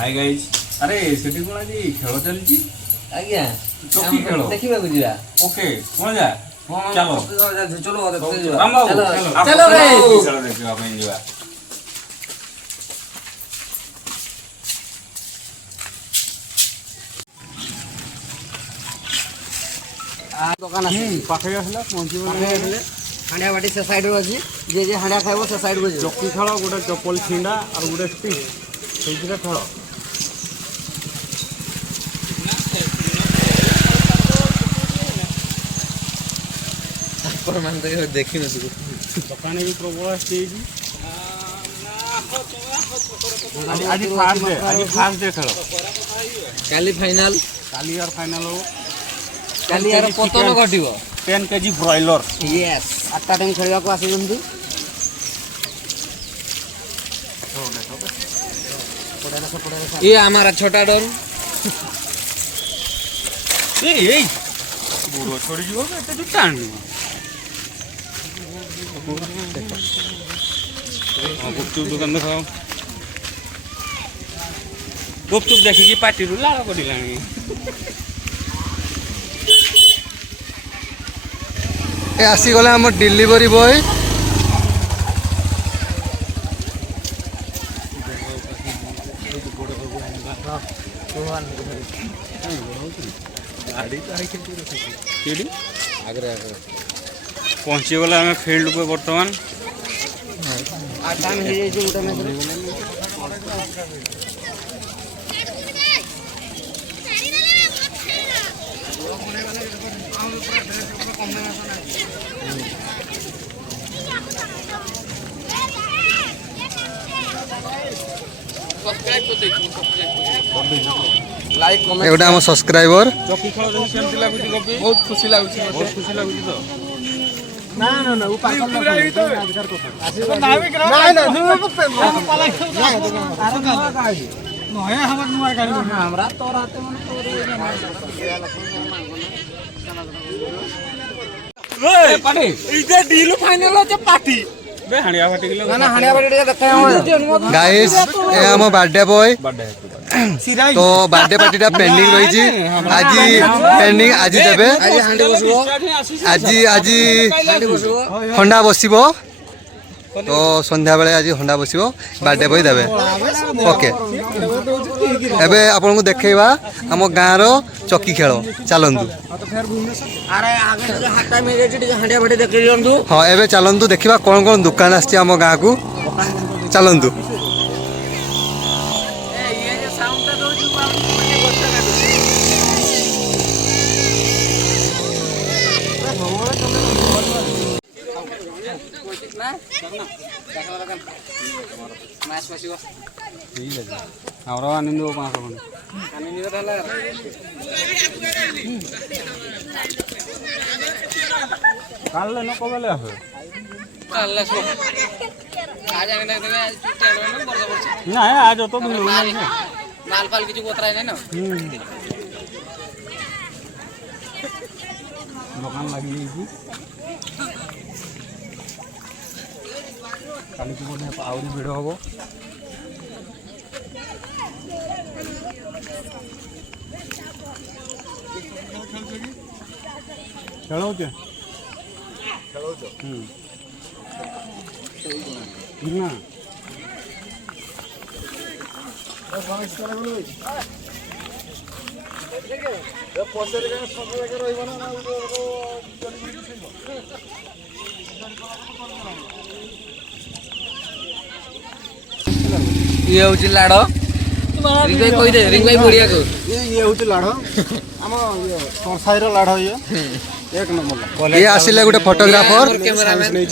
Hi guys अरे सेठी कोन आजी खेल चलची आज्ञा चौकी खेल देखिबा बुझिया ओके कोन जा चलो चलो राम बाबू चलो गाइस चलो देखिबा ପାଇଁ ଯିବା आ दुकान আছে पाखे आसला पहुंची बोले हांडिया बाटी से साइड रो अछि जे जे हांडिया खाइबो से साइड को चौकी खेल गोटे चप्पल छिंडा और गोटे स्टिक ସେଇଥିରେ ଖେଳ पर मान तो देखि न तू ଦୋକାନରେ ବି ପ୍ରବଳ ଆସିଛି ଆଜି ଫାଷ୍ଟ ଡେ ଖେଳ काली फाइनल କାଲି यार फाइनल हो काली यार पतन घटिबो 10 केजी ब्रॉयलर यस 8टा टाइम खेलवा को आसी जंतु ये हमारा छोटा डोर ए बुढ़ो छोड़ी जीवो एते तू टाण गुपचुप दुकान देखाओ गुपचुप देखिकी पार्टी लाड़ पड़िलानी ए आसी गला हम डिलीवरी बॉय पहुँची गला आम फिल्ड को बर्तमान लाइक कमेंट एगोटा हम सब्सक्राइबर चौकी खेल देखि केमति लागुची गपी बहुत खुशी लागुची बहुत खुशी लागुची तो ना ऊ पागल ना भी ना नया हमर नुआ गाड़ी हमरा तो राते मन ए पाटी इजे डील फाइनल हो पार्टी बे हानिया फाटी गेले ना हानिया बाटी देखा हम गाइस ए हम बर्थडे बॉय बर्थडे तो बर्थडे पार्टी टा पेंडिंग रही छी आज पेंडिंग आज देबे आज हांडी बसबो आज हांडी बसबो हंडा बसिबो तो संध्या बेले आज हंडा बसिबो बर्थडे बॉय देबे ओके एबे आपन को देखैबा हम गाँ रो चौकी खेल चलंतु अरे आगे जो हाटा में रेडी हांडिया बाटी देख लियंतु हाँ एबे चलंतु देखिबा कोन कोन दुकान आछि हम गाँ को चलंतु ये जो साउंड ता दोजु हमरा आनंद 500 खंड काल न कबले आसे ना आज तो माल फाल किछु कोतराय नै न दुकान लगी काली की बोले आउरी भिड़ हबो खेलौते ना ये होची लाडो रिंग भाई कोइ दे रिंग भाई बढ़िया को ये होची लाडो हम संसाई रो लाडो ये एक नंबर ये आसिले गोटे फोटोग्राफर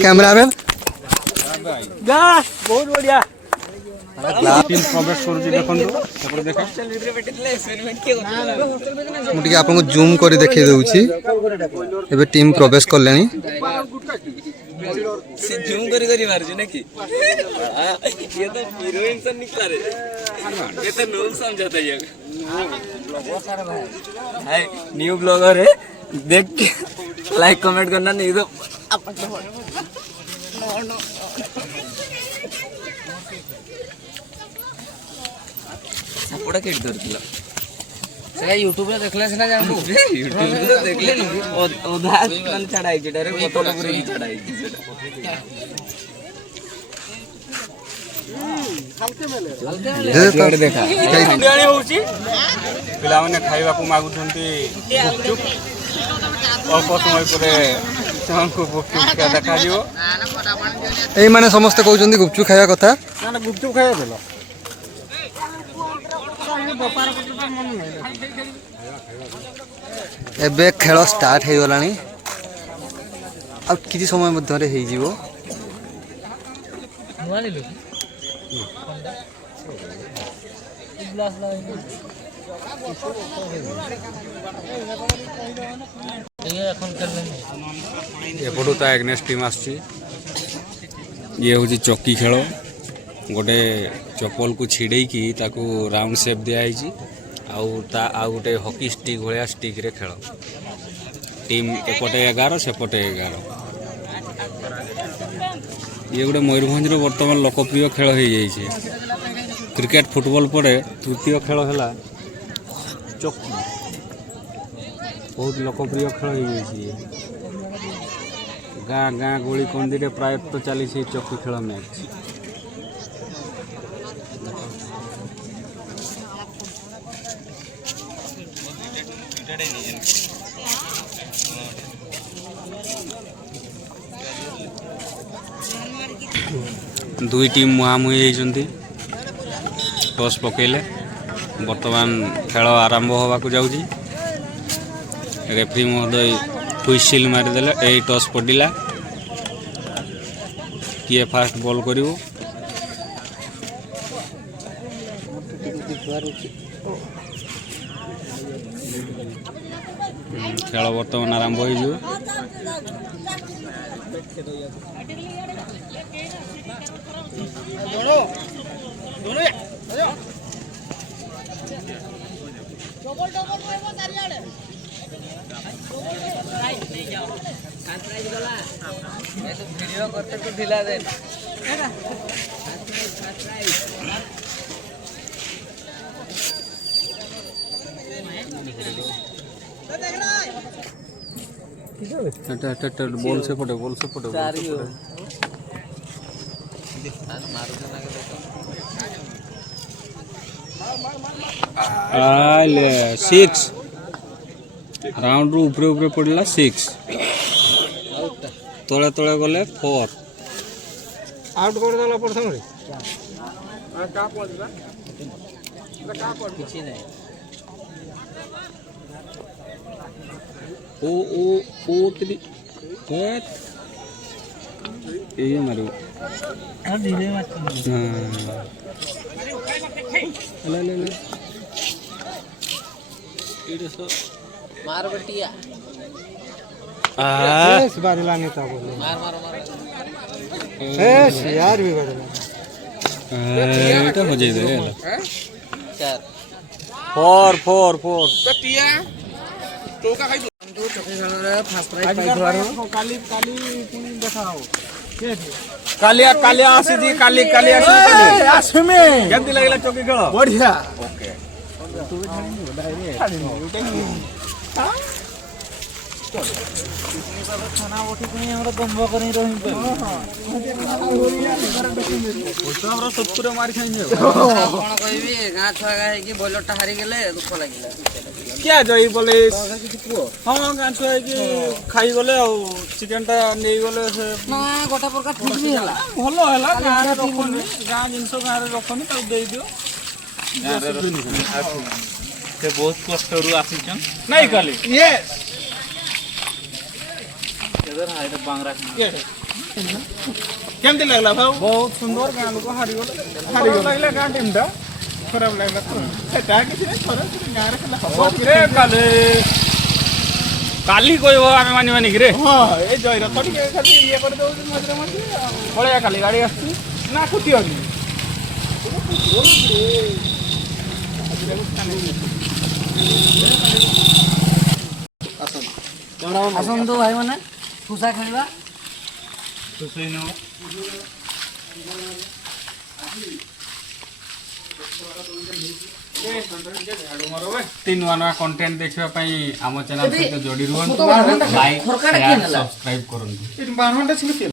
कैमरामैन जा बहुत बढ़िया तीन प्रवेश करूची देखंतु तापर देखा मुझे आपको जूम कर देखे दूची एबे टीम प्रवेश करलेनी से जूम करी मारजी ना कि ये तो हीरोइन से निकला रे ये तो नो समझाता है हाय न्यू ब्लॉगर है देख के लाइक कमेंट करना नहीं तो ସାପଟା କେଠି ଧରିଥିଲ? ସେଟା ୟୁଟ୍ୟୁବରେ ଦେଖିଲେ ସିନା ଜାଣିବୁ। ୟୁଟ୍ୟୁବରେ ଦେଖିଲେ ଅଧା ମାନେ ଛାଡା ହେଇଛି ଏଟାରେ ବୋତଲ ପୁରେଇକି ଛାଡା ହେଇଛି ସେଟା। ଦେଖା ହଉଛି ପିଲାମାନେ ଖାଇବାକୁ ମାଗୁଛନ୍ତି ଗୁପଚୁପ। ଅଳ୍ପ ସମୟ ପରେ ସେମାନଙ୍କୁ ଗୁପଚୁପ ଦେଖାଯିବ। এইମାନେ ସମସ୍ତେ କହୁଛନ୍ତି ଗୁପଚୁପ ଖାଇବା କଥା। ନା ଗୁପଚୁପ ଖାଇବା ଭଲ। ଏବେ ଖେଳ ଷ୍ଟାର୍ଟ ହେଇଗଲାଣି, ଆଉ କିଛି ସମୟ ମଧ୍ୟରେ ହେଇଯିବ। ଏପଟୁ ତା ଏଗ୍ନେଷ୍ଟ ଟିମ୍ ଆସୁଛି। ଇଏ ହେଉଛି ଚକି ଖେଳ। ଗୋଟେ ଚପଲକୁ ଛିଡ଼େଇକି ତାକୁ ରାଉଣ୍ଡ ସେପ୍ ଦିଆହେଇଛି, ଆଉ ଗୋଟେ ହକି ଷ୍ଟିକ୍ ଭଳିଆ ଷ୍ଟିକ୍ରେ ଖେଳ। ଟିମ୍ ଏପଟେ 11 ସେପଟେ 11। ଇଏ ଗୋଟେ ମୟୂରଭଞ୍ଜର ବର୍ତ୍ତମାନ ଲୋକପ୍ରିୟ ଖେଳ ହେଇଯାଇଛି। କ୍ରିକେଟ ଫୁଟବଲ ପରେ ତୃତୀୟ ଖେଳ ହେଲା ଚକି। ବହୁତ ଲୋକପ୍ରିୟ ଖେଳ ହେଇଯାଇଛି। ଗାଁ ଗଳି କନ୍ଦିରେ ପ୍ରାୟତଃ ଚାଲିଛି ଚକି ଖେଳ ମ୍ୟାଚ୍। ଦୁଇ ଟିମ୍ ମୁହାଁମୁହିଁ ହେଇଛନ୍ତି। ଟସ୍ ପକେଇଲେ ବର୍ତ୍ତମାନ ଖେଳ ଆରମ୍ଭ ହେବାକୁ ଯାଉଛି। ରେଫ୍ରି ମହୋଦୟ ହୁଇସିଲ୍ ମାରିଦେଲେ। ଏଇ ଟସ୍ ପଡ଼ିଲା, କିଏ ଫାଷ୍ଟ ବଲ୍ କରିବ? ଖେଳ ବର୍ତ୍ତମାନ ଆରମ୍ଭ ହେଇଯିବ। ଭିଡ଼ିଓ करते तो ढिला दे। বল সেপটে আইলে 6 রাউন্ড রু উপরে পড়লা 6 ତଳେ ତଳେ ଗଲେ 4 ଆଉଟ କରିଦେଲା ପ୍ରଥମରେ। କିଛି ନାହିଁ। ଓ 3 ये मारो धीरे मत ले मार बटिया बादला नहीं था बोले मार मार मार यार भी बादला এটা हो जाए दे 4 4 बटिया टोका खाइ दो चके खेलरे फास्ट प्राइज पाइथवारो काली पुनी देखाओ कालिया आसी जी काली आसी आसमे केमती लागला चौकी खेल बढ़िया ओके खाना उठी पनि हमरा बम्ब करै रहि हमरा 70 मारि खाइ जे कोन कहबी गां छुआ गाय कि बॉलरटा हारि गेले दुख लागिला क्या जई बोले हां गां छुआ कि खाइ गले आ चिकनटा नै गले से ना गोटा प्रकार ठीक भी हला भलो हला गां रखनी गां जिंस गां रे रखनी त देई दियो से बहुत कष्ट रु आसी छन नै काली यस इधर हाय तो बांगरा केमती लागला भाऊ बहुत सुंदर गां लोक हारि लागला गां टीम दा खराब लागला सेटा किछि नै खराब गां रे खेला ओके काली कोई आमे मानी रे हां ए जय रथ टिके खाली ये कर दउ मजरे मजरे पळया काली गाडी असती ना कुटी हनी आसंदो भाई माने फुसा खेलबा सुसई न ନୂଆ ନୂଆ କଣ୍ଟେଣ୍ଟ ଦେଖିବା ପାଇଁ ଆମ ଚ୍ୟାନେଲ ସହିତ ଯୋଡ଼ି ରୁହନ୍ତୁ ଲାଇକ୍ ସେୟାର ସବସ୍କ୍ରାଇବ କରନ୍ତୁ।